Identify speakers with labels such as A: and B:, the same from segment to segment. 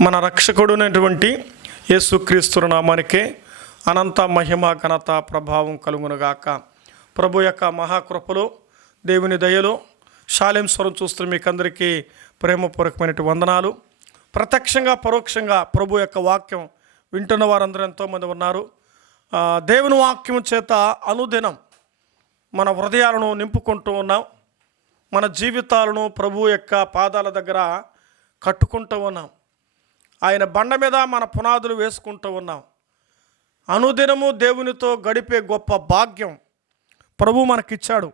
A: మన రక్షకుడునటువంటి యేసుక్రీస్తుల నామానికే అనంత మహిమ ఘనత ప్రభావం కలుగునుగాక. ప్రభు యొక్క మహాకృపలో దేవుని దయలో శాలేం స్వరం చూస్తున్న మీకందరికీ ప్రేమపూర్వకమైనటువంటి వందనాలు. ప్రత్యక్షంగా పరోక్షంగా ప్రభు యొక్క వాక్యం వింటున్న వారందరూ ఎంతోమంది ఉన్నారు. దేవుని వాక్యం చేత అనుదినం మన హృదయాలను నింపుకుంటూ ఉన్నాం. మన జీవితాలను ప్రభు యొక్క పాదాల దగ్గర కట్టుకుంటూ ఉన్నాం. ఆయన బండ మీద మన పునాదులు వేసుకుంటూ ఉన్నాం. అనుదినము దేవునితో గడిపే గొప్ప భాగ్యం ప్రభు మనకిచ్చాడు.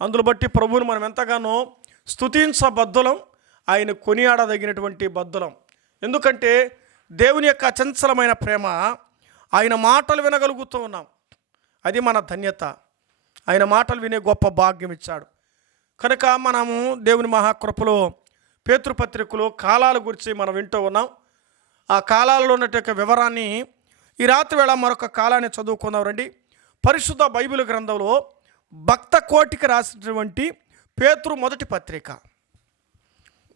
A: అందులో బట్టి ప్రభువుని మనం ఎంతగానో స్తుతించబద్దులం ఆయన కొనియాడదగినటువంటి బద్దులం ఎందుకంటే దేవుని యొక్క అచంచలమైన ప్రేమ ఆయన మాటలు వినగలుగుతూ ఉన్నాం. అది మన ధన్యత. ఆయన మాటలు వినే గొప్ప భాగ్యం ఇచ్చాడు. కనుక మనము దేవుని మహాకృపలో పేతృపత్రికలో కాలాల గురించి మనం వింటూ ఉన్నాం. ఆ కాలాల్లో ఉన్నటువంటి వివరాన్ని ఈ రాత్రి వేళ మరొక కాలాన్ని చదువుకుందాం రండి పరిశుద్ధ బైబిల్ గ్రంథంలో భక్త కోటికి రాసినటువంటి పేతృ మొదటి పత్రిక.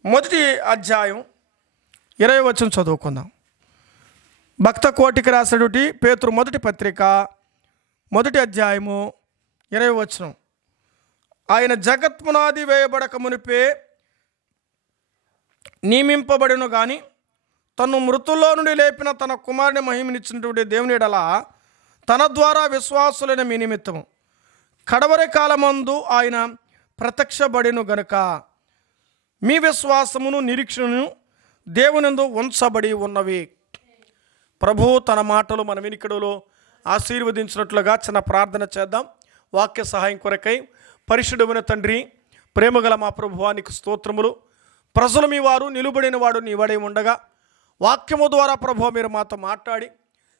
A: మొదటి అధ్యాయం ఇరవై వచ్చిన చదువుకుందాం. భక్త కోటికి రాసినటువంటి పేతృ మొదటి పత్రిక మొదటి అధ్యాయము ఇరవై వచనం. ఆయన జగత్పునాది వేయబడక మునిపే నియమింపబడిను కానీ తను మృతుల్లో నుండి లేపిన తన కుమారుని మహిమనిచ్చినటువంటి దేవుని ఎడల తన ద్వారా విశ్వాసులైన మీ నిమిత్తము కడవరి కాలమందు ఆయన ప్రత్యక్షబడిను గనుక మీ విశ్వాసమును నిరీక్షణను దేవునందు ఉంచబడి ఉన్నవి. ప్రభు తన మాటలు మన వినికిడలో ఆశీర్వదించినట్లుగా చిన్న ప్రార్థన చేద్దాం. వాక్య సహాయం కొరకై పరిశుడమైన తండ్రి ప్రేమగల మా ప్రభువానికి స్తోత్రములు. ప్రజలు మీ వారు నిలుబడిన వాడు నీవడై ఉండగా వాక్యము ద్వారా ప్రభు మీరు మాతో మాట్లాడి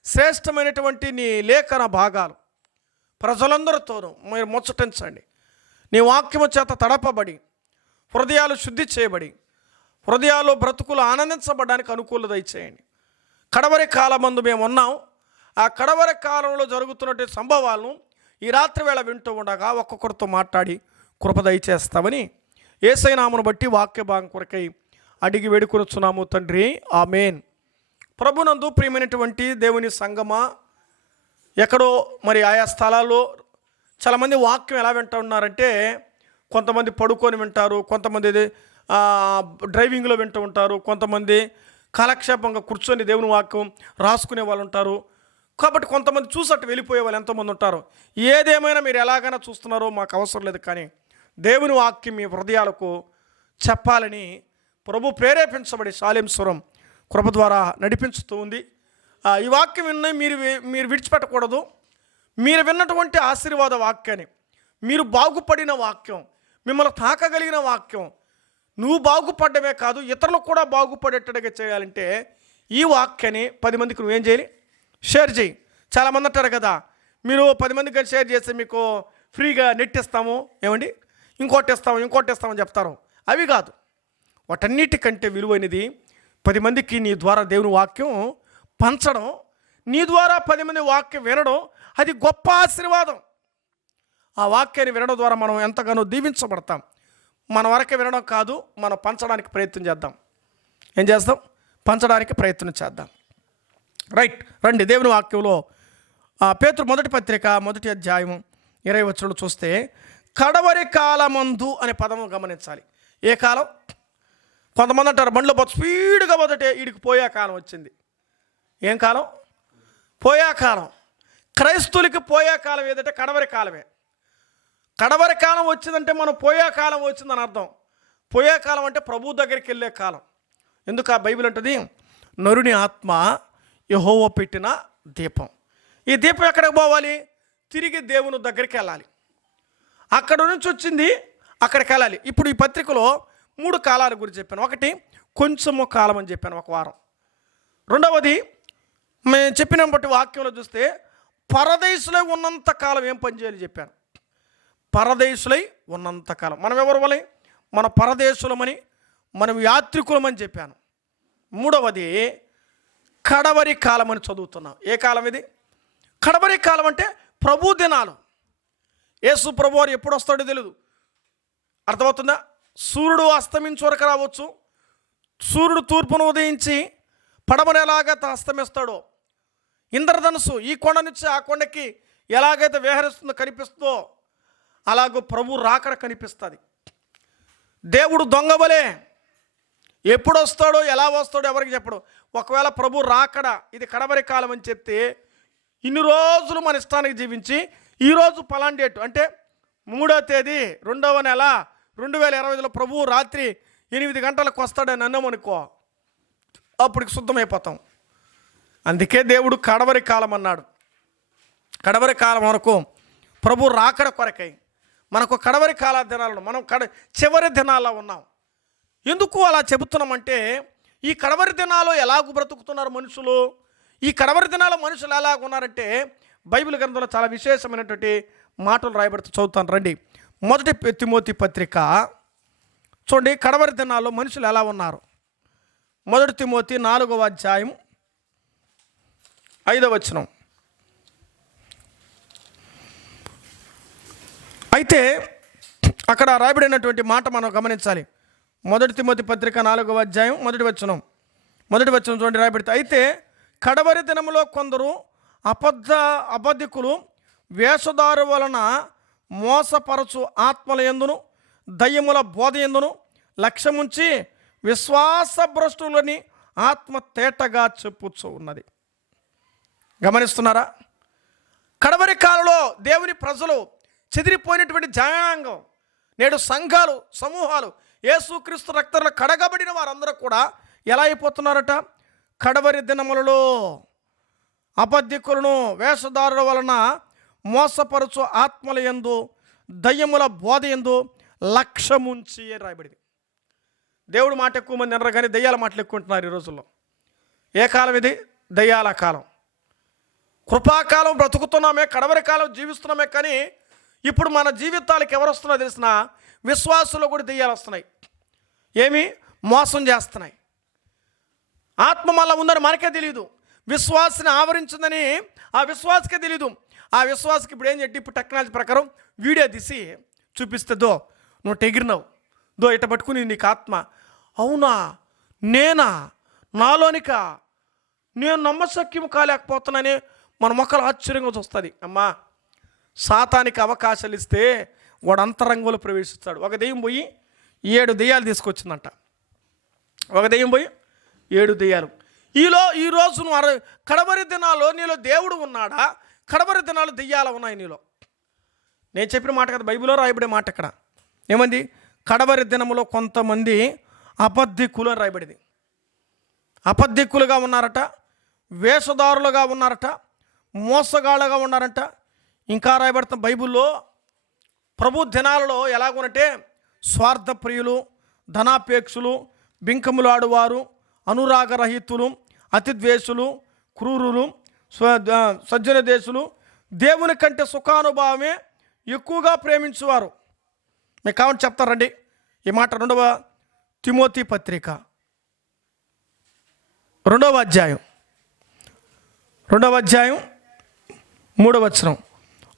A: శ్రేష్టమైనటువంటి నీ లేఖన భాగాలు ప్రజలందరితోనూ మీరు ముచ్చటించండి. నీ వాక్యము చేత తడపబడి హృదయాలు శుద్ధి చేయబడి హృదయాలు బ్రతుకులు ఆనందించబడడానికి అనుకూలత దయచేయండి కడవరి కాలమందు మేము ఉన్నాం. ఆ కడవరి కాలంలో జరుగుతున్నటువంటి సంభవాలను ఈ రాత్రి వేళ వింటూ ఉండగా ఒక్కొక్కరితో మాట్లాడి కృప దయచేస్తామని ఏసైనామును బట్టి వాక్య భాగం కొరకై అడిగి వేడుకొనుచున్నాము తండ్రి. ఆమెన్. ప్రభునందు ప్రియమైనటువంటి దేవుని సంగమా ఎక్కడో మరి ఆయా స్థలాల్లో చాలామంది వాక్యం ఎలా వింటూ ఉన్నారంటే కొంతమంది పడుకొని వింటారు కొంతమంది డ్రైవింగ్లో వింటూ ఉంటారు కొంతమంది కాలక్షేపంగా కూర్చొని దేవుని వాక్యం రాసుకునే వాళ్ళు ఉంటారు. కాబట్టి కొంతమంది చూసట్టు వెళ్ళిపోయే వాళ్ళు ఎంతోమంది ఉంటారు. ఏదేమైనా మీరు ఎలాగైనా చూస్తున్నారో మాకు అవసరం లేదు కానీ దేవుని వాక్యం మీ హృదయాలకు చెప్పాలని ప్రభు ప్రేరేపించబడి శాలేంస్వరం కృప ద్వారా నడిపించుతూ ఉంది. ఆ, ఈ వాక్యం విన్న మీరు మీరు విడిచిపెట్టకూడదు. మీరు విన్నటువంటి ఆశీర్వాద వాక్యాన్ని మీరు బాగుపడిన వాక్యం మిమ్మల్ని తాకగలిగిన వాక్యం నువ్వు బాగుపడమే కాదు ఇతరులకు కూడా బాగుపడేటట్టుగా చేయాలంటే ఈ వాక్యాన్ని పది మందికి నువ్వేం చేయాలి? షేర్ చేయి. చాలామంది అంటారు కదా మీరు పది మందికి షేర్ చేస్తే మీకు ఫ్రీగా నెట్ ఇస్తాము. ఏమండి? ఇంకోటి ఇస్తాము ఇంకోటి ఇస్తామని చెప్తారు. అవి కాదు. వాటన్నిటికంటే విలువైనది పది మందికి నీ ద్వారా దేవుని వాక్యం పంచడం నీ ద్వారా పది మంది వాక్యం వినడం అది గొప్ప ఆశీర్వాదం. ఆ వాక్యాన్ని వినడం ద్వారా మనం ఎంతగానో దీవించబడతాం. మన వరకే వినడం కాదు మనం పంచడానికి ప్రయత్నం చేద్దాం. ఏం చేస్తాం? పంచడానికి ప్రయత్నం చేద్దాం. రైట్ రండి దేవుని వాక్యంలో ఆ, పేతురు మొదటి పత్రిక మొదటి అధ్యాయం ఇరవై వచ్చులు చూస్తే కడవరి కాలమందు అనే పదము గమనించాలి. ఏ కాలం? కొంతమంది అంటారు బండ్లో పోతే స్పీడ్గా పోతే వీడికి పోయే కాలం వచ్చింది. ఏం కాలం? పోయే కాలం. క్రైస్తువులకి పోయే కాలం ఏదంటే కడవరి కాలమే. కడవరి కాలం వచ్చిందంటే మనం పోయే కాలం వచ్చిందని అర్థం. పోయే కాలం అంటే ప్రభు దగ్గరికి వెళ్ళే కాలం. ఎందుకు ఆ బైబిల్ అంటది? నరుని ఆత్మ యహోవ పెట్టిన దీపం. ఈ దీపం ఎక్కడికి పోవాలి? తిరిగి దేవుని దగ్గరికి వెళ్ళాలి. అక్కడ నుంచి వచ్చింది అక్కడికి వెళ్ళాలి. ఇప్పుడు ఈ పత్రికలో మూడు కాలాల గురించి చెప్పాను. ఒకటి కొంచెము కాలం అని చెప్పాను ఒక వారం. రెండవది మేము చెప్పిన బట్టి వాక్యంలో చూస్తే పరదేశులై ఉన్నంత కాలం ఏం పని చేయాలి చెప్పాను. పరదేశులై ఉన్నంతకాలం మనం ఎవరు వలె? మన పరదేశులమని మనం యాత్రికులమని చెప్పాను. మూడవది కడవరి కాలం అని చదువుతున్నాం. ఏ కాలం ఇది? కడవరి కాలం అంటే ప్రభు దినాలు. యేసు ప్రభు వారు ఎప్పుడు వస్తాడో తెలియదు అర్థమవుతుందా? సూర్యుడు అస్తమించు వరకు రావచ్చు. సూర్యుడు తూర్పును ఉదయించి పడమని ఎలాగైతే అస్తమిస్తాడో. ఇంద్రధనుసు ఈ కొండ నుంచి ఆ కొండకి ఎలాగైతే విహరిస్తుందో కనిపిస్తుందో అలాగూ ప్రభు రాకడ కనిపిస్తుంది. దేవుడు దొంగబలే ఎప్పుడు వస్తాడో ఎలా వస్తాడో ఎవరికి చెప్పడు. ఒకవేళ ప్రభు రాకడ ఇది కడవరి కాలం అని చెప్తే ఇన్ని రోజులు మన ఇష్టానికి జీవించి ఈరోజు పలాన్ అంటే మూడో తేదీ రెండవ నెల రెండు వేల ఇరవై ఐదులో ప్రభువు రాత్రి ఎనిమిది గంటలకు వస్తాడని అన్నామనుకో అప్పటికి శుద్ధమైపోతాం. అందుకే దేవుడు కడవరి కాలం అన్నాడు. కడవరి కాలం వరకు ప్రభు రాకడ కొరకై మనకు కడవరి కాల దినాలను మనం కడ చివరి దినాల్లో ఉన్నాం. ఎందుకు అలా చెబుతున్నామంటే ఈ కడవరి దినాలు ఎలాగూ బ్రతుకుతున్నారు మనుషులు? ఈ కడవరి దినాల మనుషులు ఎలాగ ఉన్నారంటే బైబిల్ గ్రంథంలో చాలా విశేషమైనటువంటి మాటలు రాయబడుతూ చదువుతాను. రండి. మొదటి తిమోతి పత్రిక చూడండి కడవరి దినాల్లో మనుషులు ఎలా ఉన్నారు? మొదటి తిమోతి నాలుగవ అధ్యాయం ఐదవ వచనం. అయితే అక్కడ రాయబడినటువంటి మాట మనం గమనించాలి. మొదటి తిమోతి పత్రిక నాలుగవ అధ్యాయం మొదటి వచనం. మొదటి వచనం చూడండి రాయబడితే అయితే కడవరి దినంలో కొందరు అబద్ధ అబద్ధికులు వేషధారు వలన మోసపరచు ఆత్మల ఎందును దయ్యముల బోధ ఎందును లక్ష్యముంచి విశ్వాసభ్రష్టులని ఆత్మ తేటగా చెప్పుచ్చు ఉన్నది. గమనిస్తున్నారా? కడవరి కాలంలో దేవుని ప్రజలు చెదిరిపోయినటువంటి జనాంగం నేడు సంఘాలు సమూహాలు యేసుక్రీస్తు రక్తంలో కడగబడిన వారందరూ కూడా ఎలా అయిపోతున్నారట? కడవరి దినములలో అబద్ధికులను వేషధారుల వలన మోసపరచు ఆత్మల ఎందు దయ్యముల బోధ ఎందు లక్ష్యముంచి అని రాయబడింది. దేవుడు మాట ఎక్కువ మంది అనరు కానీ దయ్యాల మాటలు ఎక్కువ ఉంటున్నారు ఈ రోజుల్లో. ఏ కాలం ఇది? దయ్యాల కాలం. కృపాకాలం బ్రతుకుతున్నామే కడవరి కాలం జీవిస్తున్నామే కానీ ఇప్పుడు మన జీవితాలకు ఎవరు వస్తున్నా తెలిసిన విశ్వాసులు కూడా దెయ్యాలు వస్తున్నాయి. ఏమి? మోసం చేస్తున్నాయి. ఆత్మ మళ్ళా ఉందని మనకే తెలియదు విశ్వాసని ఆవరించిందని ఆ విశ్వాసకే తెలియదు ఆ విశ్వాసకి ఇప్పుడు ఏం చెప్పి ఇప్పుడు టెక్నాలజీ ప్రకారం వీడియో తీసి చూపిస్తే దో నువ్వు టెగిరినావు. దో ఇట పట్టుకుని నీకు ఆత్మ. అవునా? నేనా? నాలోనిక? నేను నమ్మశక్యం కాలేకపోతున్నానని మన మొక్కలు ఆశ్చర్యంగా చూస్తుంది. అమ్మా సాతానికి అవకాశాలు ఇస్తే వాడు అంతరంగంలో ప్రవేశిస్తాడు. ఒక దెయ్యం పోయి ఏడు దెయ్యాలు తీసుకొచ్చిందంట. ఒక దెయ్యం పోయి ఏడు దెయ్యాలు. ఈలో ఈ రోజు నువ్వు అర కడవరి దినాల్లో నీలో దేవుడు ఉన్నాడా? కడవరి దినాలు దెయ్యాలు ఉన్నాయి నీలో. నేను చెప్పిన మాట కదా బైబిల్లో రాయబడే మాట ఇక్కడ. ఏమంది? కడవరి దినములో కొంతమంది అబద్ధికులు అని రాయబడింది. అబద్ధికులుగా ఉన్నారట వేషధారులుగా ఉన్నారట మోసగాళ్ళగా ఉన్నారట. ఇంకా రాయబడుతున్న బైబిల్లో ప్రభు దినాలలో ఎలాగునంటే స్వార్థప్రియులు ధనాపేక్షులు బింకములాడువారు అనురాగరహితులు అతిద్వేషులు క్రూరులు స్వ సజ్జన దేశులు దేవుని కంటే సుఖానుభావమే ఎక్కువగా ప్రేమించువారు. మీకు కావాలని చెప్తారండి ఈ మాట రెండవ తిమోతి పత్రిక. రెండవ అధ్యాయం. రెండవ అధ్యాయం మూడవ వచనం.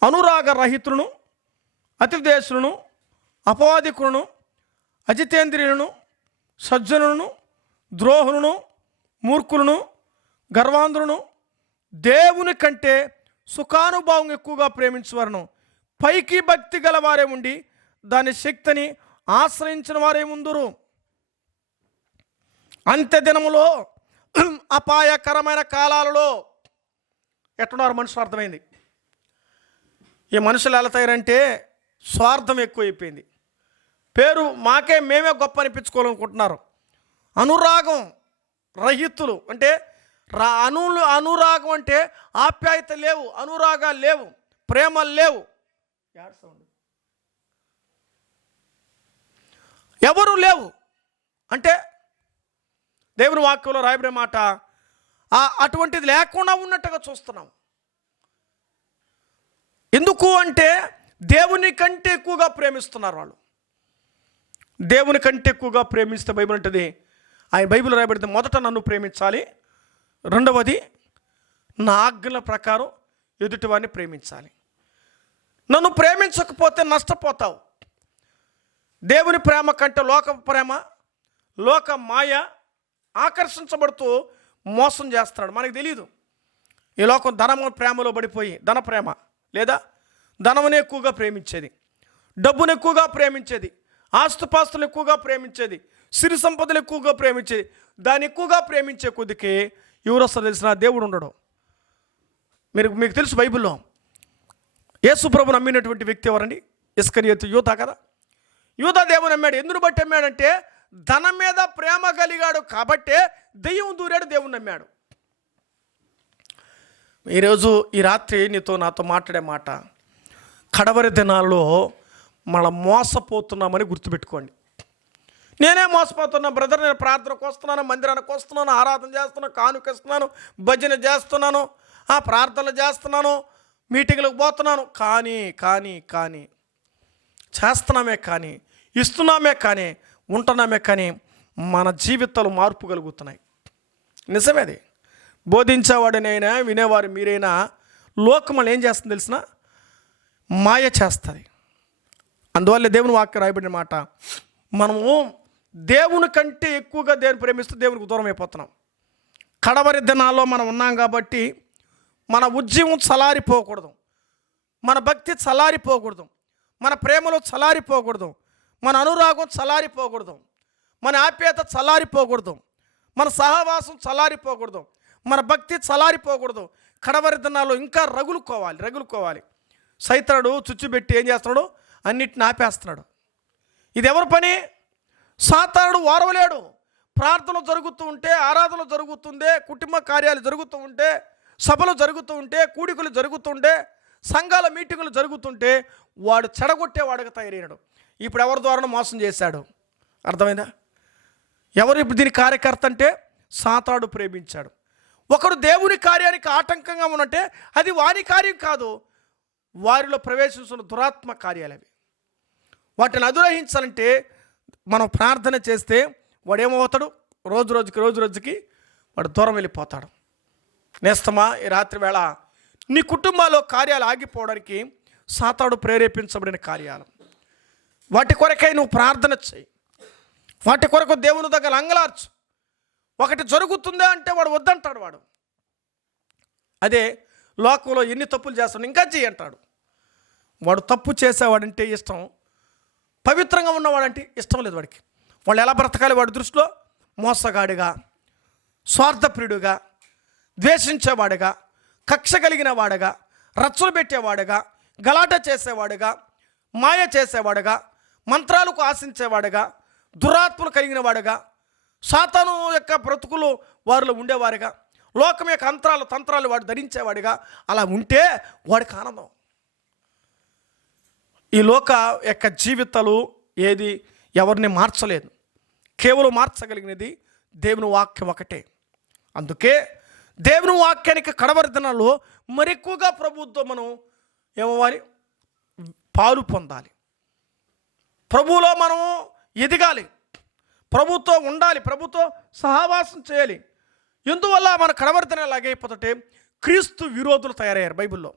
A: అనురాగ రహితులను అతిదేశులను అపవాదికులను అజితేంద్రియులను సజ్జనులను ద్రోహులను మూర్ఖులను గర్వాంధ్రులను దేవుని కంటే సుఖానుభావం ఎక్కువగా ప్రేమించేవారును. పైకి భక్తి గలవారే ఉండి దాని శక్తిని ఆశ్రయించిన వారే ముందురు. అంత్య దినములో అపాయకరమైన కాలాలలో ఎట్టున్నారు మనుషులు అర్థమైంది. ఈ మనుషులు ఎలా తయారంటే స్వార్థం ఎక్కువైపోయింది. పేరు మాకే మేమే గొప్ప అనిపించుకోవాలనుకుంటున్నారు. అనురాగం రహితులు అంటే రా అను అనురాగం అంటే ఆప్యాయత లేవు అనురాగాలు లేవు ప్రేమలు లేవు. సౌండ్. ఎవరు లేవు? అంటే దేవుని వాక్యంలో రాయబడే మాట అటువంటిది లేకుండా ఉన్నట్టుగా చూస్తున్నాం. ఎందుకు అంటే దేవుని కంటే ఎక్కువగా ప్రేమిస్తున్నారు వాళ్ళు. దేవుని కంటే ఎక్కువగా ప్రేమిస్తే బైబిల్ ఉంటుంది ఆయన బైబిల్ రాయబడితే మొదట నన్ను ప్రేమించాలి రెండవది నా ఆజ్ఞల ప్రకారం ఎదుటివాడిని ప్రేమించాలి. నన్ను ప్రేమించకపోతే నష్టపోతావు. దేవుని ప్రేమ కంటే లోక ప్రేమ లోక మాయ ఆకర్షించబడుతూ మోసం చేస్తున్నాడు. మనకు తెలియదు ఈ లోకం ధనము ప్రేమలో పడిపోయి ధన ప్రేమ లేదా ధనమును ఎక్కువగా ప్రేమించేది డబ్బును ఎక్కువగా ప్రేమించేది ఆస్తుపాస్తులు ఎక్కువగా ప్రేమించేది సిరి సంపదలు ఎక్కువగా ప్రేమించేది దాన్ని ఎక్కువగా ప్రేమించే కొద్దికి ఎవరు వస్తారో తెలిసిన దేవుడు ఉండడు. మీరు మీకు తెలుసు బైబిల్లో యేసుప్రభు నమ్మినటువంటి వ్యక్తి ఎవరండి? ఇస్కరియత్ యూత కదా? యూత దేవుని నమ్మాడు. ఎందును బట్టి నమ్మాడంటే ధనం మీద ప్రేమ కలిగాడు కాబట్టే దెయ్యం దూరాడు దేవుని నమ్మాడు. ఈరోజు ఈ రాత్రి నీతో నాతో మాట్లాడే మాట కడవరి దినాల్లో మన మోసపోతున్నామని గుర్తుపెట్టుకోండి. నేనే మోసపోతున్నా బ్రదర్ నేను ప్రార్థనకు వస్తున్నాను మందిరానికి వస్తున్నాను ఆరాధన చేస్తున్నాను కానుకిస్తున్నాను భజన చేస్తున్నాను ఆ ప్రార్థనలు చేస్తున్నాను మీటింగ్లకు పోతున్నాను. కానీ కానీ కానీ చేస్తున్నామే కానీ ఇస్తున్నామే కానీ ఉంటున్నామే కానీ మన జీవితాలు మార్పు కలుగుతున్నాయి. నిజమేది. బోధించేవాడినైనా వినేవారు మీరైనా లోకం ఏం చేస్తుంది తెలిసిన? మాయ చేస్తుంది. అందువల్ల దేవుని వాక్యం రాయబడిన మాట. మనము దేవుని కంటే ఎక్కువగా దేవుని ప్రేమిస్తూ దేవునికి దూరం అయిపోతున్నాం. కడవరి దినాల్లో మనం ఉన్నాం కాబట్టి మన ఉద్యమం చలారిపోకూడదు. మన భక్తి చలారిపోకూడదు. మన ప్రేమలో చలారిపోకూడదు. మన అనురాగం చలారిపోకూడదు. మన ఆప్యాయత చల్లారిపోకూడదు మన సహవాసం చల్లారిపోకూడదు మన భక్తి చల్లారిపోకూడదు కడవరి దినాల్లో ఇంకా రగులుకోవాలి రగులుకోవాలి. సైతనుడు చుచ్చుబెట్టి ఏం చేస్తున్నాడు? అన్నిటిని ఆపేస్తున్నాడు. ఇది ఎవరి పని? సాతానుడు వారవలేడు. ప్రార్థన జరుగుతూ ఉంటే ఆరాధన జరుగుతుందే కుటుంబ కార్యాలు జరుగుతూ ఉంటే సభలు జరుగుతూ ఉంటే కూడికలు జరుగుతుంటే సంఘాల మీటింగులు జరుగుతుంటే వాడు చెడగొట్టేవాడుగా తయారైనడు ఇప్పుడు ఎవరి ద్వారా మోసం చేశాడు. అర్థమైందా? ఎవరు ఇప్పుడు దీని కార్యకర్త అంటే? సాతాడు ప్రేమించాడు. ఒకడు దేవుని కార్యానికి ఆటంకంగా ఉన్నట్టే అది వారి కార్యం కాదు. వారిలో ప్రవేశిస్తున్న దురాత్మ కార్యాలవి వాటిని అధురహించాలంటే మనం ప్రార్థన చేస్తే వాడు ఏమవుతాడు రోజు రోజుకి రోజు రోజుకి వాడు దూరం వెళ్ళిపోతాడు. నేస్తమా ఈ రాత్రి వేళ నీ కుటుంబాల్లో కార్యాలు ఆగిపోవడానికి సాతాడు ప్రేరేపించబడిన కార్యాలు. వాటి కొరకై నువ్వు ప్రార్థన చేయి. వాటి కొరకు దేవుని దగ్గర అంగలార్చు. ఒకటి జరుగుతుందా అంటే వాడు వద్దంటాడు వాడు. అదే లోకంలో ఎన్ని తప్పులు చేస్తాడు ఇంకా చేయంటాడు వాడు తప్పు చేసేవాడంటే ఇష్టం. పవిత్రంగా ఉన్నవాడంటే ఇష్టం లేదు వాడికి. వాళ్ళు ఎలా బ్రతకాలి వాడి దృష్టిలో? మోసగాడిగా స్వార్థప్రియుడుగా ద్వేషించేవాడుగా కక్ష కలిగిన వాడుగా రచ్చలు పెట్టేవాడుగా గలాట చేసేవాడుగా మాయ చేసేవాడుగా మంత్రాలకు ఆశించేవాడుగా దురాత్మలు కలిగిన వాడుగా సాతాను యొక్క బ్రతుకులు వారిలో ఉండేవారుగా లోకం యొక్క అంతరాలు తంత్రాలు వాడు ధరించేవాడిగా అలా ఉంటే వాడికి ఆనందం. ఈ లోక యొక్క జీవితాలు ఏది ఎవరిని మార్చలేదు. కేవలం మార్చగలిగినది దేవుని వాక్యం ఒకటే. అందుకే దేవుని వాక్యానికి కడవరి మరెక్కువగా ప్రభుత్వం మనం ఏమవ్వాలి? పాలు పొందాలి. ప్రభువులో మనం ఎదగాలి. ప్రభుతో ఉండాలి. ప్రభుతో సహవాసం చేయాలి. ఎందువల్ల మన కడవరితన లాగైపోతుంటే క్రీస్తు విరోధులు తయారయ్యారు బైబిల్లో.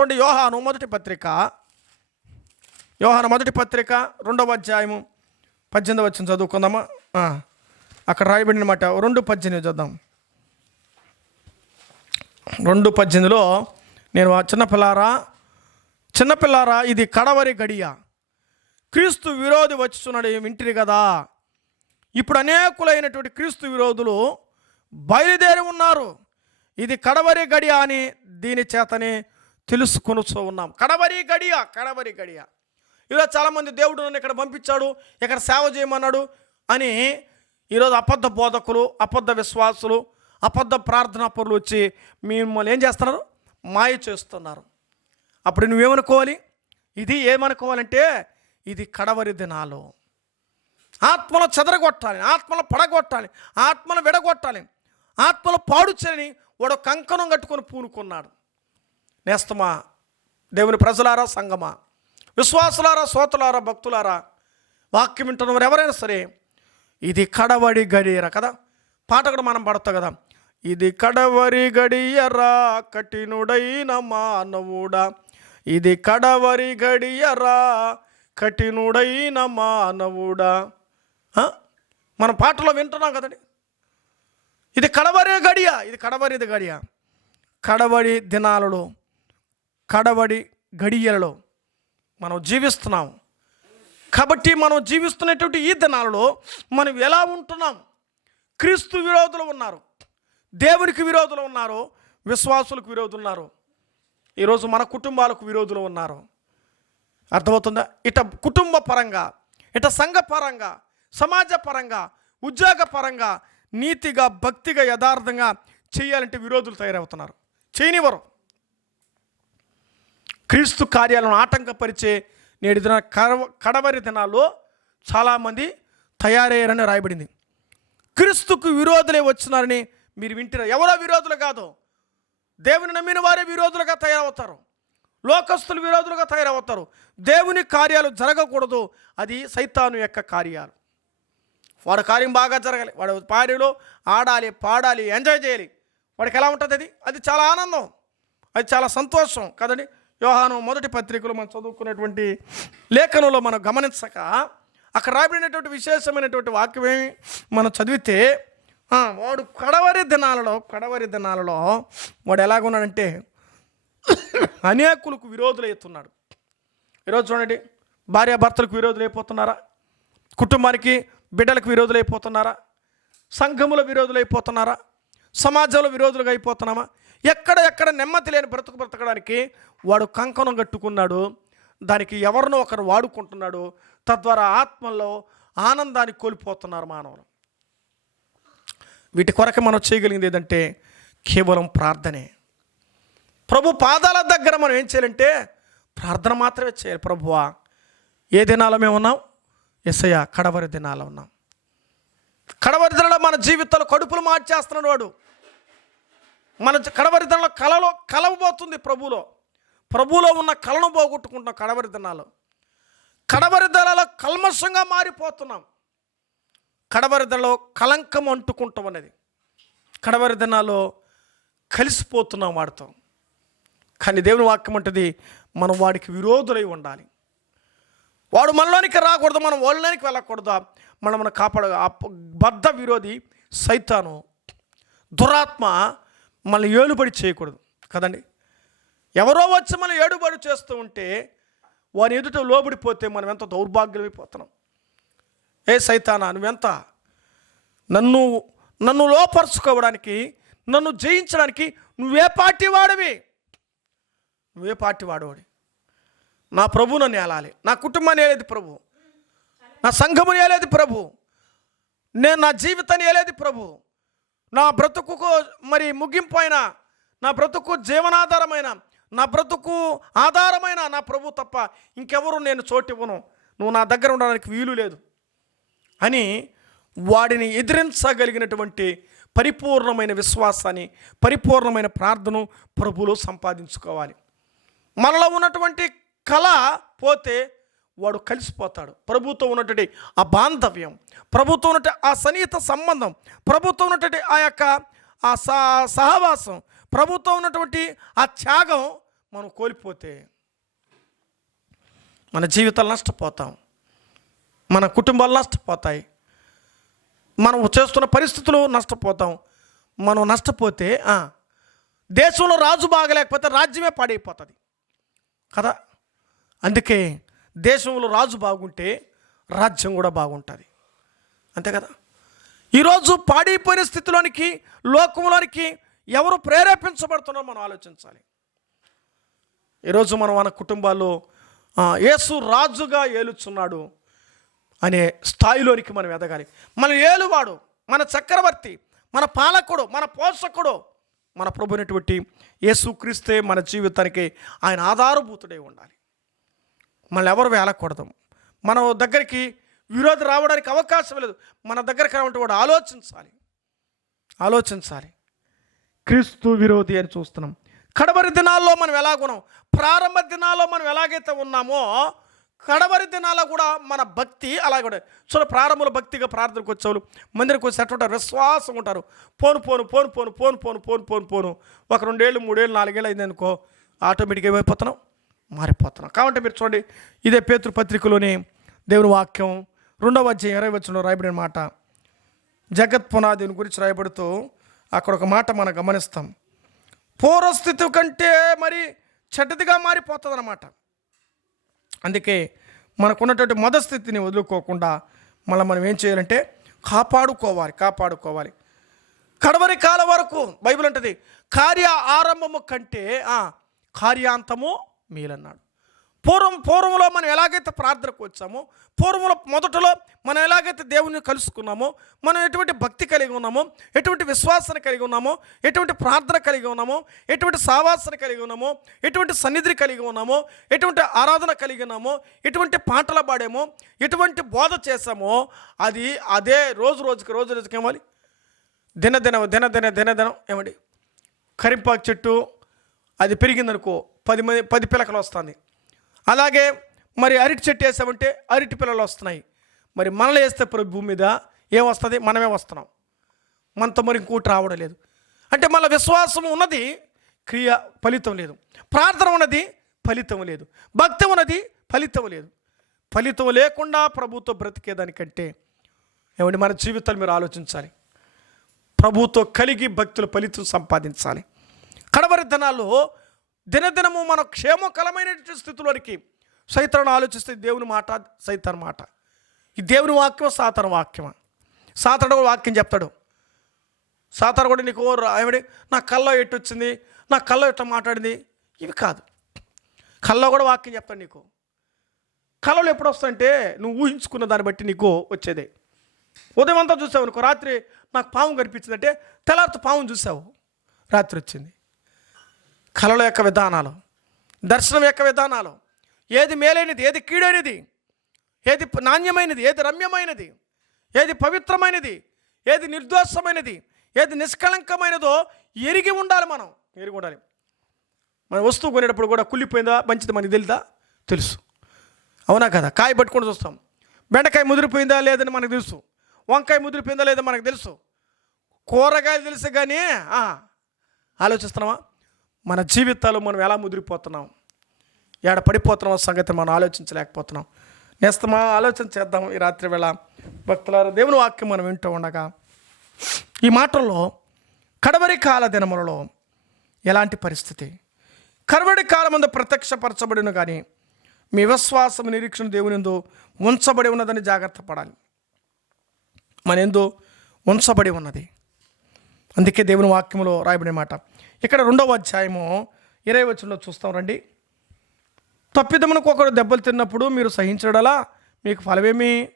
A: చూడండి యోహాను మొదటి పత్రిక యోహాను మొదటి పత్రిక రెండవ అధ్యాయము పద్దెనిమిది వచ్చిన చదువుకుందామా? అక్కడ రాయబడిన మాట. రెండు పద్దెనిమిది చూద్దాం రెండు పద్దెనిమిదిలో నేను ఆ చిన్నపిల్లారా చిన్నపిల్లారా ఇది కడవరి గడియ. క్రీస్తు విరోధి వచ్చుచున్నాడు వింటిరి కదా? ఇప్పుడు అనేకులైనటువంటి క్రీస్తు విరోధులు బయలుదేరి ఉన్నారు. ఇది కడవరి గడియ అని దీని చేతనే తెలుసుకొనుచూ ఉన్నాం. కడవరి గడియ కడవరి గడియ. ఈరోజు చాలామంది దేవుడు నన్ను ఇక్కడ పంపించాడు ఇక్కడ సేవ చేయమన్నాడు అని ఈరోజు అబద్ధ బోధకులు అబద్ధ విశ్వాసులు అబద్ధ ప్రార్థనా పరులు వచ్చి మిమ్మల్ని ఏం చేస్తున్నారు? మాయ చేస్తున్నారు. అప్పుడు నువ్వేమనుకోవాలి? ఇది ఏమనుకోవాలంటే ఇది కడవరి దినాలు. ఆత్మలో చెదరగొట్టాలి ఆత్మలో పడగొట్టాలి ఆత్మను విడగొట్టాలి. ఆత్మలో పాడుచని వాడు కంకణం కట్టుకొని పూనుకున్నాడు. నేస్తమా? దేవుని ప్రజలారా సంగమా? విశ్వాసులారా సోతులారా భక్తులారా వాక్యం వింటున్నవారు ఎవరైనా సరే ఇది కడవడి గడియర కదా? పాట కూడా మనం పడతాం కదా? ఇది కడవరి గడియరా కఠినుడైన మానవుడా. ఇది కడవరి గడియరా కఠినుడైన మానవుడా. మన పాటలో వింటున్నాం కదండి. ఇది కడవరే గడియ ఇది కడవరిది గడియ. కడవడి దినాలలో కడవడి గడియలలో మనం జీవిస్తున్నాం. కాబట్టి మనం జీవిస్తున్నటువంటి ఈ దినాలలో మనం ఎలా ఉంటున్నాం? క్రీస్తు విరోధులు ఉన్నారు. దేవునికి విరోధులు ఉన్నారు. విశ్వాసులకు విరోధులు ఉన్నారు. ఈరోజు మన కుటుంబాలకు విరోధులు ఉన్నారు. అర్థమవుతుందా? ఇట కుటుంబ పరంగా ఇట సంఘ పరంగా సమాజ పరంగా ఉద్యోగ పరంగా నీతిగా భక్తిగా యథార్థంగా చేయాలంటే విరోధులు తయారవుతున్నారు. చేయనివ్వరు. క్రీస్తు కార్యాలను ఆటంకపరిచే నేటి దిన కడవ కడవరి దినాల్లో చాలామంది తయారయ్యారని రాయబడింది. క్రీస్తుకు విరోధులే వచ్చినారని మీరు వింటారు? ఎవరో విరోధులు కాదు. దేవుని నమ్మిన వారే విరోధులుగా తయారవుతారు. లోకస్తులు విరోధులుగా తయారవుతారు. దేవుని కార్యాలు జరగకూడదు. అది సైతాను యొక్క కార్యాలు. వాడు కార్యం బాగా జరగాలి. వాడు పాడిలో ఆడాలి పాడాలి ఎంజాయ్ చేయాలి. వాడికి ఎలా ఉంటుంది అది? అది చాలా ఆనందం. అది చాలా సంతోషం కదండి. యోహాను మొదటి పత్రికలో మనం చదువుకున్నటువంటి లేఖనంలో మనం గమనించక అక్కడ రాబడినటువంటి విశేషమైనటువంటి వాక్యమేమి మనం చదివితే వాడు కడవరి దినాలలో కడవరి దినాలలో వాడు ఎలాగున్నాడంటే అనేకులకు విరోధులు అవుతున్నాడు ఈరోజు చూడండి భార్యాభర్తలకు విరోధులు అయిపోతున్నారా కుటుంబానికి బిడ్డలకు విరోధులు అయిపోతున్నారా సంఘముల విరోధులు అయిపోతున్నారా సమాజంలో విరోధులుగా అయిపోతున్నామా? ఎక్కడ ఎక్కడ నెమ్మది లేని బ్రతుకు బ్రతకడానికి వాడు కంకణం కట్టుకున్నాడు. దానికి ఎవరినో ఒకరు వాడుకుంటున్నాడు. తద్వారా ఆత్మలో ఆనందాన్ని కోల్పోతున్నారు మానవులు. వీటి కొరకు మనం చేయగలిగింది ఏదంటే కేవలం ప్రార్థనే. ప్రభు పాదాల దగ్గర మనం ఏం చేయాలంటే ప్రార్థన మాత్రమే చేయాలి. ప్రభువా ఏ దినాల మేము ఉన్నాం? ఎస్ఐయా కడవరి దినాల ఉన్నాం. కడవరి దినాల మన జీవితంలో కడుపులు మార్చేస్తున్నాడు వాడు. మన జ- కడవరి కలలో కలవబోతుంది ప్రభులో. ప్రభులో ఉన్న కళను పోగొట్టుకుంటున్నాం కడవరి దినాలు కడవరి దినాలలో కల్మషంగా మారిపోతున్నాం. కడవరి దినాలో కలంకం అంటుకుంటాం అనేది. కడవరి దినాల్లో కలిసిపోతున్నాం వాడితో. కానీ దేవుని వాక్యం అంటది మనం వాడికి విరోధులై ఉండాలి. వాడు మనలోనికి రాకూడదు మనం వాళ్ళలోనికి వెళ్ళకూడదు. మనం మన కాపాడ ఆ బద్ధ విరోధి సైతాను. దురాత్మ మనల్ని ఏలుబడి చేయకూడదు. కదండి? ఎవరో వచ్చి మనం ఏడుబడి చేస్తూ ఉంటే వారి ఎదుట లోబడిపోతే మనం ఎంత దౌర్భాగ్యమైపోతున్నాం. ఏ సైతానా నువ్వెంత? నన్ను నన్ను లోపరుచుకోవడానికి నన్ను జయించడానికి నువ్వే పార్టీ వాడివి నువ్వే పార్టీ వాడవాడి నా ప్రభు నన్ను ఏలాలి. నా కుటుంబాన్ని ఏలేదు ప్రభు. నా సంఘముని ఏలేదు ప్రభు. నేను నా జీవితాన్ని ఏలేదు ప్రభు. నా బ్రతుకుకు మరి ముగింపు అయిన నా బ్రతుకు జీవనాధారమైన నా బ్రతుకు ఆధారమైన నా ప్రభు తప్ప ఇంకెవరు నేను చోటివ్వను నువ్వు నా దగ్గర ఉండడానికి వీలు లేదు అని వాడిని ఎదిరించగలిగినటువంటి పరిపూర్ణమైన విశ్వాసాన్ని పరిపూర్ణమైన ప్రార్థన ప్రభులో సంపాదించుకోవాలి. మనలో ఉన్నటువంటి కళ పోతే వాడు కలిసిపోతాడు. ప్రభుత్వం ఉన్నటువంటి ఆ బాంధవ్యం ప్రభుత్వం ఉన్నటువంటి ఆ సన్నిహిత సంబంధం ప్రభుత్వం ఉన్నటువంటి ఆ యొక్క ఆ సహవాసం ప్రభుత్వం ఉన్నటువంటి ఆ త్యాగం మనం కోల్పోతే మన జీవితాలు నష్టపోతాం. మన కుటుంబాలు నష్టపోతాయి. మనం చేస్తున్న పరిస్థితులు నష్టపోతాం. మనం నష్టపోతే దేశంలో రాజు బాగలేకపోతే రాజ్యమే పాడైపోతుంది. కదా? అందుకే దేశంలో రాజు బాగుంటే రాజ్యం కూడా బాగుంటుంది. అంతే కదా? ఈరోజు పాడైపోయిన స్థితిలోనికి లోకంలోనికి ఎవరు ప్రేరేపించబడుతున్నారో మనం ఆలోచించాలి. ఈరోజు మనం మన కుటుంబాల్లో యేసు రాజుగా ఏలుచున్నాడు అనే స్థాయిలోనికి మనం ఎదగాలి. మన ఏలువాడు మన చక్రవర్తి మన పాలకుడు మన పోషకుడు మన ప్రభునటువంటి యేసుక్రీస్తే మన జీవితానికి ఆయన ఆధారభూతుడై ఉండాలి. మనల్ని ఎవరు వేలకూడదు. మన దగ్గరికి విరోధి రావడానికి అవకాశం లేదు. మన దగ్గరికి రావంటే వాడు ఆలోచించాలి. ఆలోచించాలి. క్రీస్తు విరోధి అని చూస్తున్నాం. కడవరి దినాల్లో మనం ఎలాగున్నాం? ప్రారంభ దినాల్లో మనం ఎలాగైతే ఉన్నామో కడవరి దినాల్లో కూడా మన భక్తి అలాగే ఉంటుంది చూడ ప్రారంభంలో భక్తిగా ప్రార్థనకు వచ్చేవాళ్ళు. మందిరికి వచ్చి ఎట్లా ఉంటారు విశ్వాసం ఉంటారు. పోను పోను పోను పోను పోను పోను పోను పోను పోను. ఒక రెండేళ్ళు మూడేళ్ళు నాలుగేళ్ళు అయింది అనుకో ఆటోమేటిక్గా ఏమైపోతున్నాం? మారిపోతున్నాం. కాబట్టి మీరు చూడండి ఇదే పేతృపత్రికలోని దేవుని వాక్యం రెండవ అధ్యాయం ఇరవై వచ్చిన రాయబడిన మాట. జగత్ పునాదిని గురించి రాయబడుతూ అక్కడ ఒక మాట మనం గమనిస్తాం. పూర్వస్థితి కంటే మరి చెడ్డదిగా మారిపోతుంది అన్నమాట అందుకే మనకున్నటువంటి మొదటి స్థితిని వదులుకోకుండా మళ్ళీ మనం ఏం చేయాలంటే కాపాడుకోవాలి కాపాడుకోవాలి. కడవరి కాలం వరకు బైబిల్ అంటది కార్య ఆరంభము కంటే కార్యాంతము మేలన్నాడు. పూర్వం పూర్వంలో మనం ఎలాగైతే ప్రార్థనకు వచ్చామో పూర్వంలో మొదటలో మనం ఎలాగైతే దేవుని కలుసుకున్నామో మనం ఎటువంటి భక్తి కలిగి ఉన్నామో ఎటువంటి విశ్వాసాన్ని కలిగి ఉన్నామో ఎటువంటి ప్రార్థన కలిగి ఉన్నామో ఎటువంటి సావాసన కలిగి ఉన్నామో ఎటువంటి సన్నిధిని కలిగి ఉన్నామో ఎటువంటి ఆరాధన కలిగి ఉన్నామో ఎటువంటి పాటలు పాడామో ఎటువంటి బోధ చేసామో అది అదే రోజు రోజుకి రోజు రోజుకి ఏమాలి దినదినం దినదిన దినదినం ఏమండి కరింపాకు చెట్టు అది పెరిగిందనుకో పది మంది పది పిలకలు వస్తుంది. అలాగే మరి అరటి చెట్టు వేసామంటే అరటి పిల్లలు వస్తున్నాయి. మరి మనల్ని వేస్తే ప్రభు భూమి మీద ఏం వస్తుంది? మనమే వస్తున్నాం. మనతో మరి ఇంకోటి రావడం లేదు. అంటే మన విశ్వాసం ఉన్నది క్రియ ఫలితం లేదు. ప్రార్థన ఉన్నది ఫలితం లేదు. భక్తి ఉన్నది ఫలితం లేదు. ఫలితం లేకుండా ప్రభుతో బ్రతికేదానికంటే ఏమండి మన జీవితాలు మీరు ఆలోచించాలి. ప్రభుతో కలిగి భక్తుల ఫలితం సంపాదించాలి. కడవరి దినాల్లో దినదినము మన క్షేమకరమైన స్థితిలోనికి సైతాన్ని ఆలోచిస్తే దేవుని మాట సైతాన్ మాట. ఈ దేవుని వాక్యం సాతన వాక్యమా? సాతాడు వాక్యం చెప్తాడు. సాతాను కూడా నీకు ఓ ఏమిటి నా కళ్ళలో ఎట్టు వచ్చింది? నా కళ్ళ ఎట్లా మాట్లాడింది? ఇవి కాదు. కళ్ళలో కూడా వాక్యం చెప్తాడు నీకు. కళలు ఎప్పుడు వస్తాయంటే నువ్వు ఊహించుకున్న దాన్ని బట్టి నీకు వచ్చేదే. ఉదయం అంతా చూసావు అనుకో రాత్రి నాకు పాము కనిపించిందంటే తెల్లారితో పాము చూసావు. రాత్రి వచ్చింది. కళల యొక్క విధానాలు దర్శనం యొక్క విధానాలు ఏది మేలైనది ఏది కీడైనది ఏది నాణ్యమైనది ఏది రమ్యమైనది ఏది పవిత్రమైనది ఏది నిర్దోషమైనది ఏది నిష్కళంకమైనదో ఎరిగి ఉండాలి మనం ఎరిగి ఉండాలి. మన వస్తువు కొనేటప్పుడు కూడా కుళ్ళిపోయిందా మంచిది మనకి తెలుదా? తెలుసు. అవునా కదా? కాయ పట్టుకొని చూస్తాం. బెండకాయ ముదిరిపోయిందా లేదని మనకు తెలుసు. వంకాయ ముదిరిపోయిందా లేదో మనకు తెలుసు. కూరగాయలు తెలుసు కానీ ఆలోచిస్తున్నావా? ఆలోచిస్తున్నామా మన జీవితాలు మనం ఎలా ముదిరిపోతున్నాం? ఏడ పడిపోతున్నాం సంగతి మనం ఆలోచించలేకపోతున్నాం. నేస్తమా ఆలోచన చేద్దాం ఈ రాత్రి వేళ. భక్తులారు దేవుని వాక్యం మనం వింటూ ఉండగా ఈ మాటల్లో కడవరి కాల దినములలో ఎలాంటి పరిస్థితి? కడవరి కాలమందు ప్రత్యక్షపరచబడిన కానీ మీ విశ్వాసం నిరీక్షణ దేవుని ఎందు ఉంచబడి ఉన్నదని జాగ్రత్త పడాలి. మన ఎందు ఉంచబడి ఉన్నది. అందుకే దేవుని వాక్యంలో రాయబడిన మాట. ఇక్కడ రెండవ అధ్యాయము ఇరవై వచ్చంలో చూస్తాం రండి. తప్పిదమునకు ఒకరు దెబ్బలు తిన్నప్పుడు మీరు సహించడలా మీకు ఫలమేమి?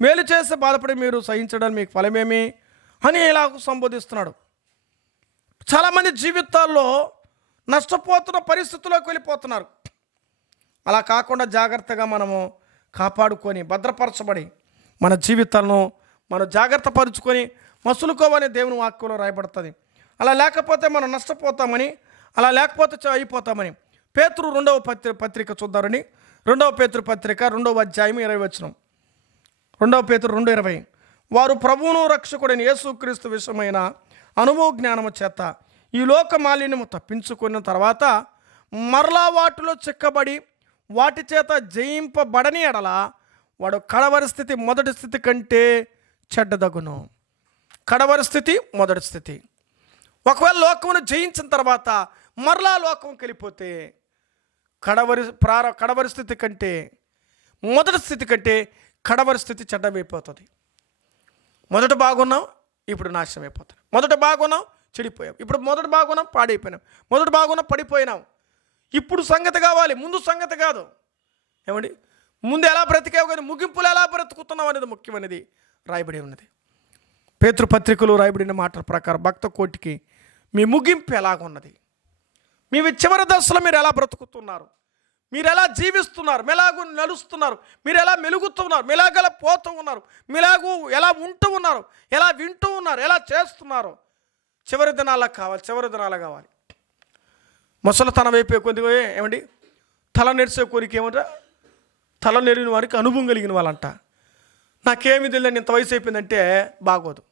A: మేలు చేస్తే బాధపడి మీరు సహించడం మీకు ఫలమేమి? అని ఇలా సంబోధిస్తున్నాడు. చాలామంది జీవితాల్లో నష్టపోతున్న పరిస్థితుల్లోకి వెళ్ళిపోతున్నారు. అలా కాకుండా జాగ్రత్తగా మనము కాపాడుకొని భద్రపరచబడి మన జీవితాలను మనం జాగ్రత్త పరుచుకొని మసులుకోవని దేవుని వాక్యంలో రాయబడుతుంది. అలా లేకపోతే మనం నష్టపోతామని అలా లేకపోతే చ- అయిపోతామని పేతురు రెండవ పత్రి పత్రిక చూద్దారని రెండవ పేతురు పత్రిక రెండవ అధ్యాయం ఇరవై వచనం. రెండవ పేతురు రెండు ఇరవై. వారు ప్రభువును రక్షకుడైన యేసుక్రీస్తు విషయమైన అనుభవ జ్ఞానము చేత ఈ లోక మాలిన్యము తప్పించుకున్న తర్వాత మరలా వాటిలో చిక్కబడి వాటి చేత జయింపబడని ఎడల వాడు కడవరి స్థితి మొదటి స్థితి కంటే చెడ్డదగును. కడవరి స్థితి మొదటి స్థితి. ఒకవేళ లోకమును జయించిన తర్వాత మరలా లోకం వెళ్ళిపోతే కడవరి ప్రార కడవరి స్థితి కంటే మొదటి స్థితి కంటే కడవరి స్థితి చెడ్డమైపోతుంది మొదట బాగున్నాం ఇప్పుడు నాశనం అయిపోతుంది. మొదట బాగున్నాం చెడిపోయాం. ఇప్పుడు మొదట బాగున్నాం పాడైపోయినాం. మొదట బాగున్నాం పడిపోయినాం. ఇప్పుడు సంగతి కావాలి ముందు సంగతి కాదు. ఏమండి? ముందు ఎలా బ్రతికావు కానీ ముగింపులు ఎలా బ్రతుకుతున్నాం అనేది ముఖ్యమైనది. రాయబడి ఉన్నది. పేతృపత్రికలు రాయబడిన మాటల ప్రకారం భక్త కోటికి మీ ముగింపు ఎలాగున్నది? మీ చివరి దశలో మీరు ఎలా బ్రతుకుతున్నారు? మీరు ఎలా జీవిస్తున్నారు? మెలాగు నడుస్తున్నారు? మీరు ఎలా మెలుగుతున్నారు? మెలాగల పోతూ ఉన్నారు? మీలాగు ఎలా ఉంటూ ఉన్నారు? ఎలా వింటూ ఉన్నారు? ఎలా చేస్తున్నారు? చివరి దినాల కావాలి చివరి దినాల కావాలి. ముసలితనం వైపు కొద్దిగా ఏమండి? తల నెరిసే కోరిక ఏమంట? తల నెరిగిన వారికి అనుభవం కలిగిన వాళ్ళంట. నాకేమి తెలియదు ఇంత వయసు అయిపోయిందంటే బాగోదు.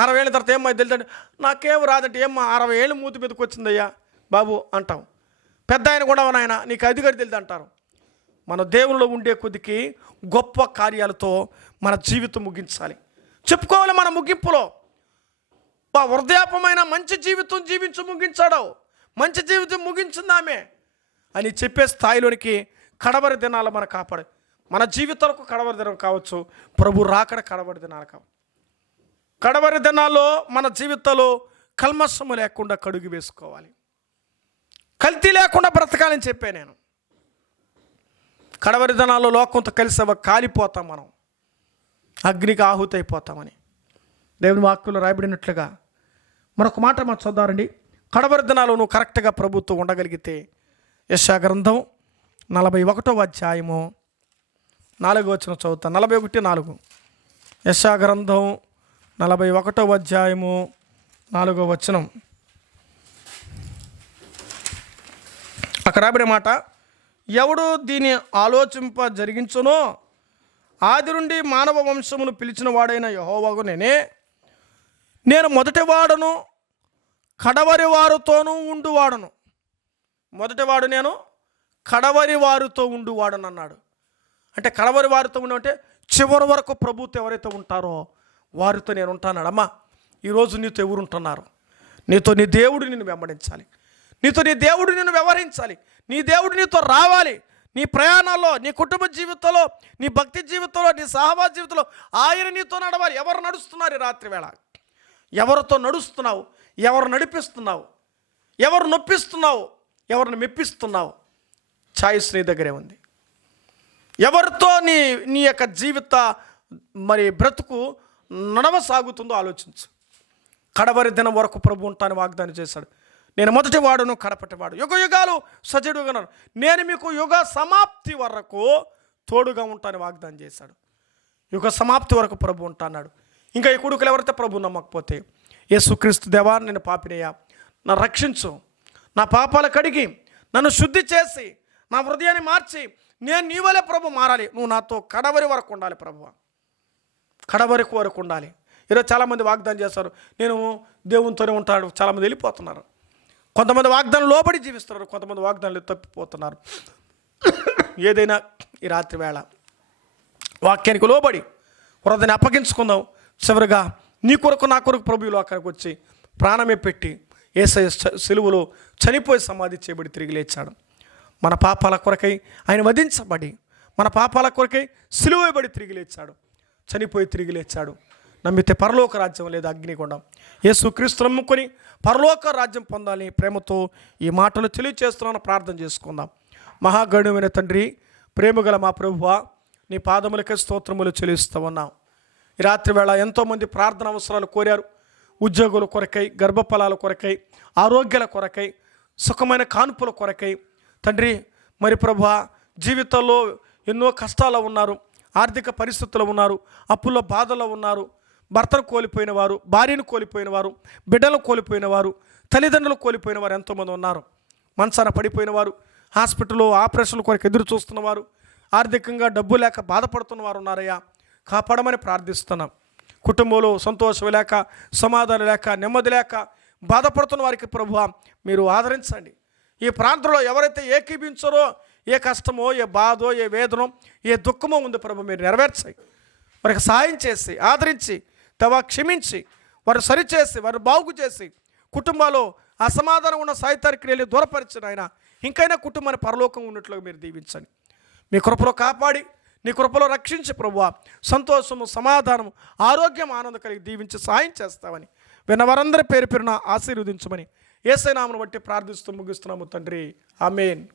A: అరవై ఏళ్ళ తర్వాత ఏమ్మా తెలియదంటే నాకేం రాదంటే ఏమ్మా అరవై ఏళ్ళు మూతి మీదకి వచ్చిందయ్యా బాబు అంటాం. పెద్ద ఆయన కూడా నాయన నీకు అది కూడా తెలియదు అంటారు. మన దేవుల్లో ఉండే కొద్దికి గొప్ప కార్యాలతో మన జీవితం ముగించాలి. చెప్పుకోవాలి మన ముగింపులో. బా వృద్ధాపమైన మంచి జీవితం జీవించు ముగించాడు. మంచి జీవితం ముగించిందామే అని చెప్పే స్థాయిలోనికి కడవరి దినాలు మన కాపాడు. మన జీవితాలకు కడవరి దినం కావచ్చు. ప్రభు రాకడ కడవరి దినాలు కావు కడవరి దినాల్లో మన జీవితంలో కల్మషము లేకుండా కడుగు వేసుకోవాలి. కల్తీ లేకుండా బ్రతకాలని చెప్పే నేను. కడవరి దినాల్లో లోకంతో కలిసి కాలిపోతాం మనం. అగ్నికి ఆహుతి అయిపోతామని దేవుని వాక్కులు రాయబడినట్లుగా మరొక మాట మనం చూద్దామండి. కడవరి దినాలు నువ్వు కరెక్ట్గా ప్రభుత్వం ఉండగలిగితే యశా గ్రంథం నలభై ఒకటో అధ్యాయము నాలుగో వచ్చిన చదువుతా. నలభై ఒకటి నాలుగు. యశా గ్రంథం నలభై ఒకటో అధ్యాయము నాలుగో వచనం. అక్కడ రాబడే మాట ఎవడు దీని ఆలోచింప జరిగించునో ఆది నుండి మానవ వంశమును పిలిచిన వాడైన యహోవగు నేనే. నేను మొదటి వాడను కడవరి వారితోనూ ఉండువాడను మొదటివాడు నేను కడవరి వారితో ఉండువాడను అన్నాడు అంటే కడవరి వారితో ఉండు అంటే చివరి వరకు ప్రభుత్వం ఎవరైతే ఉంటారో వారితో నేను ఉంటాను అమ్మా ఈరోజు నీతో ఎవరు ఉంటున్నారు నీతో నీ దేవుడు నిన్ను వెంబడించాలి. నీతో నీ దేవుడు నిన్ను వ్యవహరించాలి. నీ దేవుడు నీతో రావాలి. నీ ప్రయాణాల్లో నీ కుటుంబ జీవితంలో నీ భక్తి జీవితంలో నీ సహవాస జీవితంలో ఆయన నీతో నడవాలి. ఎవరు నడుస్తున్నారు రాత్రి వేళ? ఎవరితో నడుస్తున్నావు? ఎవరు నడిపిస్తున్నావు? ఎవరు నొప్పిస్తున్నావు? ఎవరిని మెప్పిస్తున్నావు? ఛాయిస్ నీ దగ్గరే ఉంది. ఎవరితో నీ నీ యొక్క జీవిత మరి బ్రతుకు నడవ సాగుతుందో ఆలోచించు. కడవరి దినం వరకు ప్రభు ఉంటాను వాగ్దానం చేశాడు. నేను మొదటి వాడును కడపటి వాడు. యుగ యుగాలు సజీడుగా నేను మీకు యుగ సమాప్తి వరకు తోడుగా ఉంటాను వాగ్దానం చేశాడు. యుగ సమాప్తి వరకు ప్రభు ఉంటాన్నాడు. ఇంకా ఈ కొడుకులు ఎవరైతే ప్రభు నమ్మకపోతే యేసుక్రీస్తు దేవా నేను పాపినయ్యా. నా రక్షించు. నా పాపాలు కడిగి నన్ను శుద్ధి చేసి నా హృదయాన్ని మార్చి నేను నీ వలే ప్రభు మారాలి. నువ్వు నాతో కడవరి వరకు ఉండాలి ప్రభువా. కడ వరకు ఉండాలి. ఈరోజు చాలామంది వాగ్దానం చేస్తారు నేను దేవునితోనే ఉంటాడు. చాలామంది వెళ్ళిపోతున్నారు. కొంతమంది వాగ్దానం లోబడి జీవిస్తున్నారు కొంతమంది వాగ్దానాలు తప్పిపోతున్నారు. ఏదైనా ఈ రాత్రి వేళ వాక్యానికి లోబడి హృదయాన్ని అప్పగించుకుందాం. చివరిగా నీ కొరకు నా కొరకు ప్రభు అక్కడికి లోకానికి వచ్చి ప్రాణమే పెట్టి ఏసయ సెలువులో చనిపోయి సమాధి చేయబడి తిరిగి లేచాడు. మన పాపాల కొరకై ఆయన వధించబడి మన పాపాల కొరకై సిలువైబడి తిరిగి లేచాడు. చనిపోయి తిరిగి లేచాడు. నమ్మితే పరలోక రాజ్యం లేదా అగ్నిగుండం. యేసు క్రీస్తు నమ్ముకొని పరలోక రాజ్యం పొందాలని ప్రేమతో ఈ మాటలు తెలియచేస్తున్నాను ప్రార్థన చేసుకుందాం. మహాగణమైన తండ్రి ప్రేమగల మా ప్రభువ నీ పాదములకే స్తోత్రములు చెల్లిస్తూ ఉన్నాం. ఈ రాత్రి వేళ ఎంతోమంది ప్రార్థన అవసరాలు కోరారు. ఉద్యోగుల కొరకై గర్భఫలాల కొరకై ఆరోగ్యాల కొరకై సుఖమైన కాన్పుల కొరకై. తండ్రి మరి ప్రభు జీవితంలో ఎన్నో కష్టాలు ఉన్నారు. ఆర్థిక పరిస్థితులు ఉన్నారు అప్పుల్లో బాధలో ఉన్నారు భర్తను కోల్పోయిన వారు భార్యను కోల్పోయిన వారు బిడ్డలు కోల్పోయిన వారు తల్లిదండ్రులు కోల్పోయిన వారు ఎంతోమంది ఉన్నారు. మనసాన పడిపోయిన వారు హాస్పిటల్లో ఆపరేషన్ల కొరకు ఎదురు చూస్తున్న వారు ఆర్థికంగా డబ్బు లేక బాధపడుతున్న వారు ఉన్నారయ్యా. కాపాడమని ప్రార్థిస్తున్నాం. కుటుంబంలో సంతోషం లేక సమాధానం లేక నెమ్మది లేక బాధపడుతున్న వారికి ప్రభు మీరు ఆదరించండి. ఈ ప్రాంతంలో ఎవరైతే ఏకీభించారో ఏ కష్టమో ఏ బాధో ఏ వేదనో ఏ దుఃఖమో ఉంది ప్రభు మీరు నెరవేర్చాయి. వారికి సాయం చేసి ఆదరించి తవా క్షమించి వారు సరిచేసి వారు బాగు చేసి కుటుంబాల్లో అసమాధానం ఉన్న సాయితారి క్రియలు దూరపరిచిన ఆయన ఇంకైనా కుటుంబాన్ని పరలోకం ఉన్నట్లుగా మీరు దీవించండి. మీ కృపలో కాపాడి నీ కృపలో రక్షించి ప్రభు సంతోషము సమాధానము ఆరోగ్యం ఆనందం కలిగి దీవించి సాయం చేస్తామని విన్నవారందరి పేరు పేరున ఆశీర్వదించమని ఏసైనామను బట్టి ప్రార్థిస్తూ ముగిస్తున్నాము తండ్రి. ఆమెన్.